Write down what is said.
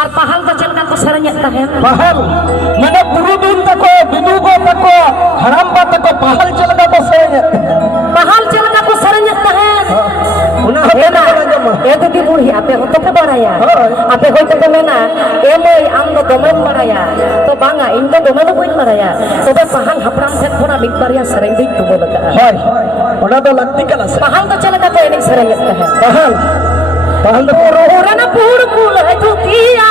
और पहाल तो चल को सरन्या तहन पहल मैंने बुरुदुन तको दुदुगो तको हरामबा तको पहल चलगा को सरन्या पहाल चल को सरन्या तहन उना एना ए दुदी बुढ़ी आपे हो तो के बड़ाया आपे होइते को मेना ए मोय आम दो दमेम बड़ाया तो बांगा इन दो दमे दो कोइन बड़ाया तो बे पहाल हपराम से थोड़ा बिग बारिया सरन दी तो बोलता हाय उना तो लगती कला से पहाल तो चल को एनी सरन्या तहन पहल पहल तो रोहरा ना पूर फूल है धुतिया